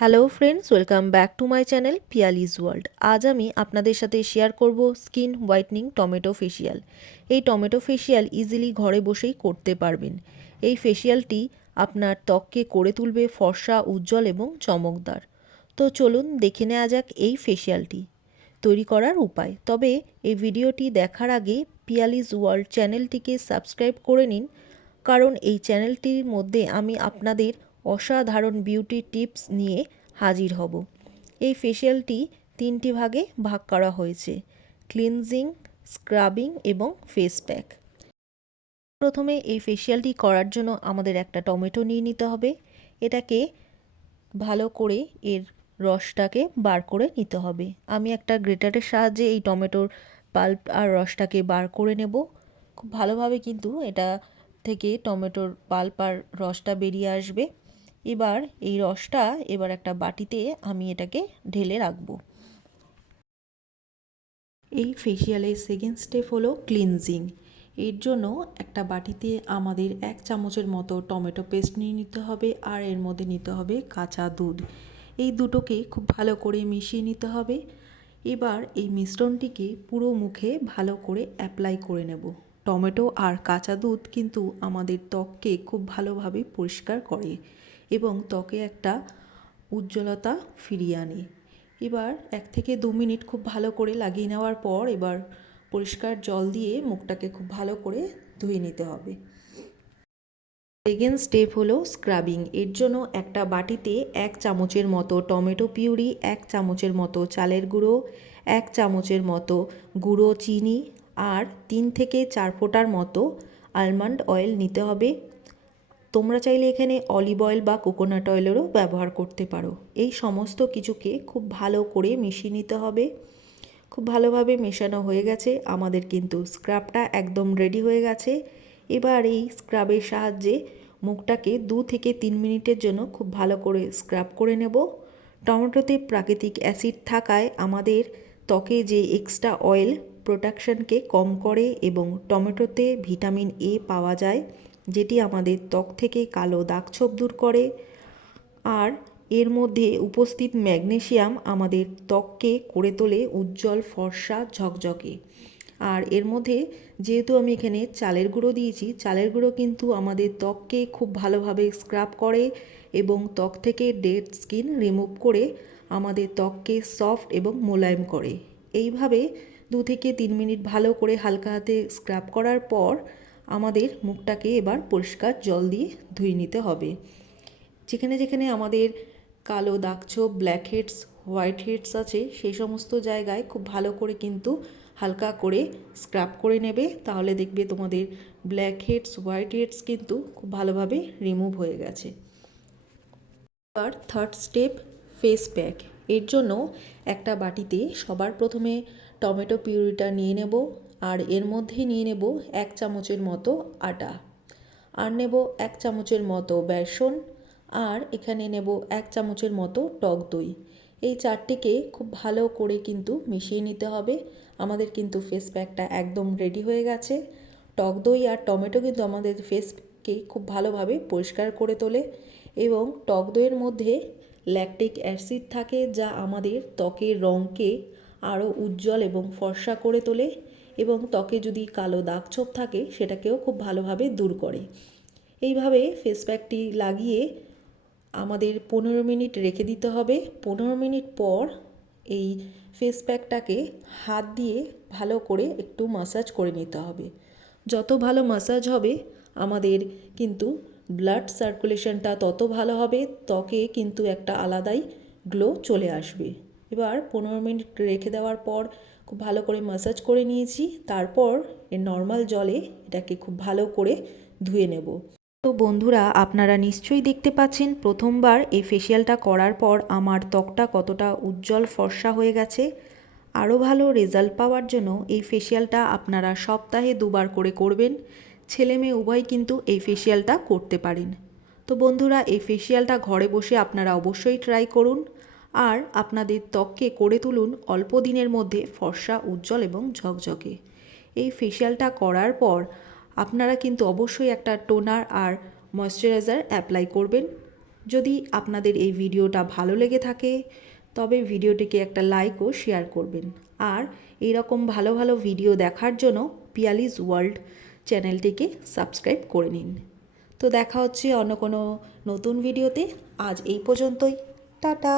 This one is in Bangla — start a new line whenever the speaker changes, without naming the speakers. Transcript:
Hello friends welcome back to my channel Piyali's world আজ আমি আপনাদের সাথে শেয়ার করব স্কিন হোয়াইটনিং টমেটো ফেসিয়াল এই টমেটো ফেসিয়াল ইজিলি ঘরে বসেই করতে পারবেন। এই ফেসিয়ালটি আপনার ত্বককে করে তুলবে ফর্সা, উজ্জ্বল এবং চমকদার। তো চলুন দেখে নেওয়া যাক এই ফেসিয়ালটি তৈরি করার উপায়। তবে এই ভিডিওটি দেখার আগে পিয়ালিজ ওয়ার্ল্ড চ্যানেলটিকে সাবস্ক্রাইব করে নিন। কারণ এই চ্যানেলটির মধ্যে আমি আপনাদের অসাধারণ বিউটি টিপস নিয়ে হাজির হব। এই ফেসিয়ালটি তিনটি ভাগে ভাগ করা হয়েছে ক্লিনজিং স্ক্রাবিং এবং ফেস প্যাক প্রথমে এই ফেসিয়ালটি করার জন্য আমাদের একটা টমেটো নিয়ে নিতে হবে। এটাকে ভালো করে এর রসটাকে বার করে নিতে হবে। আমি একটা গ্রেটারের সাহায্যে এই টমেটোর পাল্প আর রসটাকে বার করে নেব। খুব ভালোভাবে কিন্তু এটা থেকে টমেটোর পাল্প আর রসটা বেরিয়ে আসবে। এবার এই রসটা এবার একটা বাটিতে আমি এটাকে ঢেলে রাখব। এই ফেসিয়ালের সেকেন্ড স্টেপ হলো ক্লিনজিং এর জন্য একটা বাটিতে আমাদের এক চামচের মতো টমেটো পেস্ট নিয়ে নিতে হবে আর এর মধ্যে নিতে হবে কাঁচা দুধ। এই দুটোকে খুব ভালো করে মিশিয়ে নিতে হবে। এবার এই মিশ্রণটিকে পুরো মুখে ভালো করে অ্যাপ্লাই করে নেব। টমেটো আর কাঁচা দুধ কিন্তু আমাদের ত্বককে খুব ভালোভাবে পরিষ্কার করে। এবং ত্বকে একটা উজ্জ্বলতা ফিরিয়ে আনে। এবার এক থেকে দু মিনিট খুব ভালো করে লাগিয়ে নেওয়ার পর এবার পরিষ্কার জল দিয়ে মুখটাকে খুব ভালো করে ধুয়ে নিতে হবে। সেকেন্ড স্টেপ হলো স্ক্রাবিং। এর জন্য একটা বাটিতে এক চামচের মতো টমেটো পিউরি, এক চামচের মতো চালের গুঁড়ো, এক চামচের মতো গুঁড়ো চিনি আর তিন থেকে চার ফোঁটার মতো আলমন্ড অয়েল নিতে হবে। তোমরা চাইলে এখানে অলিভ অয়েল বা কোকোনাট অয়েলেরও ব্যবহার করতে পারো। এই সমস্ত কিছুকে খুব ভালো করে মিশিয়ে নিতে হবে। খুব ভালোভাবে মেশানো হয়ে গেছে। আমাদের কিন্তু স্ক্রাবটা একদম রেডি হয়ে গেছে। এবার এই স্ক্রাবের সাহায্যে মুখটাকে দু থেকে তিন মিনিটের জন্য খুব ভালো করে স্ক্রাব করে নেব। টমেটোতে প্রাকৃতিক অ্যাসিড থাকায় আমাদের ত্বকে যে এক্সট্রা অয়েল প্রোটেকশনকে কম করে এবং টমেটোতে ভিটামিন এ পাওয়া যায় যেটি আমাদের ত্বক থেকে কালো দাগছোপ দূর করে। আর এর মধ্যে উপস্থিত ম্যাগনেশিয়াম আমাদের ত্বককে করে তোলে উজ্জ্বল ফর্সা ঝকঝকে। আর এর মধ্যে যেহেতু আমি এখানে চালের গুঁড়ো দিয়েছি, চালের গুঁড়ো কিন্তু আমাদের ত্বককে খুব ভালোভাবে স্ক্রাব করে এবং ত্বক থেকে ডেড স্কিন রিমুভ করে আমাদের ত্বককে সফট এবং মোলায়েম করে। এইভাবে দু থেকে তিন মিনিট ভালো করে হালকা হাতে স্ক্রাব করার পর আমাদের মুখটাকে এবার পরিষ্কার জল দিয়ে ধুয়ে নিতে হবে। যেখানে যেখানে আমাদের কালো দাগছোপ ব্ল্যাক হেডস হোয়াইট হেডস আছে, সেই সমস্ত জায়গায় খুব ভালো করে কিন্তু হালকা করে স্ক্রাব করে নেবে। তাহলে দেখবে তোমাদের ব্ল্যাক হেডস হোয়াইট হেডস কিন্তু খুব ভালোভাবে রিমুভ হয়ে গেছে। এবার থার্ড স্টেপ ফেস প্যাক এর জন্য একটা বাটিতে সবার প্রথমে টমেটো পিউরিটা নিয়ে নেব। আর এর মধ্যেই নিয়ে নেব এক চামচের মতো আটা। আর নেব এক চামচের মতো বেসন। আর এখানে নেব এক চামচের মতো টক দই। এই চারটিকে খুব ভালো করে কিন্তু মিশিয়ে নিতে হবে। আমাদের কিন্তু ফেস প্যাকটা একদম রেডি হয়ে গেছে। টক দই আর টমেটো কিন্তু আমাদের ফেসকে খুব ভালোভাবে পরিষ্কার করে তোলে এবং টক দইয়ের মধ্যে ল্যাকটিক অ্যাসিড থাকে যা আমাদের ত্বকের রঙকে আরও উজ্জ্বল এবং ফর্সা করে তোলে। এবং ত্বকে যদি কালো দাগ ছোপ থাকে, সেটাকেও খুব ভালোভাবে দূর করে। এইভাবে ফেস প্যাকটি লাগিয়ে আমাদের পনেরো মিনিট রেখে দিতে হবে। পনেরো মিনিট পর এই ফেস প্যাকটাকে হাত দিয়ে ভালো করে একটু মাসাজ করে নিতে হবে। যত ভালো মাসাজ হবে, আমাদের কিন্তু ব্লাড সার্কুলেশনটা তত ভালো হবে, ত্বকে কিন্তু একটা আলাদাই গ্লো চলে আসবে। এবার পনেরো মিনিট রেখে দেওয়ার পর খুব ভালো করে মাসাজ করে নিয়েছি। তারপর এর নর্মাল জলে এটাকে খুব ভালো করে ধুয়ে নেব। তো বন্ধুরা, আপনারা নিশ্চয়ই দেখতে পাচ্ছেন, প্রথমবার এই ফেসিয়ালটা করার পর আমার ত্বকটা কতটা উজ্জ্বল ফর্সা হয়ে গেছে। আরও ভালো রেজাল্ট পাওয়ার জন্য এই ফেসিয়ালটা আপনারা সপ্তাহে দুবার করে করবেন। ছেলে মেয়ে উভয় কিন্তু এই ফেসিয়ালটা করতে পারেন। তো বন্ধুরা, এই ফেসিয়ালটা ঘরে বসে আপনারা অবশ্যই ট্রাই করুন। আর আপনাদের ত্বককে করে তুলুন অল্প দিনের মধ্যে ফর্সা, উজ্জ্বল এবং ঝকঝকে। এই ফেশিয়ালটা করার পর আপনারা কিন্তু অবশ্যই একটা টোনার আর ময়শ্চারাইজার অ্যাপ্লাই করবেন। যদি আপনাদের এই ভিডিওটা ভালো লেগে থাকে, তবে ভিডিওটিকে একটা লাইক ও শেয়ার করবেন। আর এরকম ভালো ভালো ভিডিও দেখার জন্য পিয়ালিজ ওয়ার্ল্ড চ্যানেলটিকে সাবস্ক্রাইব করে নিন। তো দেখা হচ্ছে অন্য কোনো নতুন ভিডিওতে আজ এই পর্যন্তই। টাটা।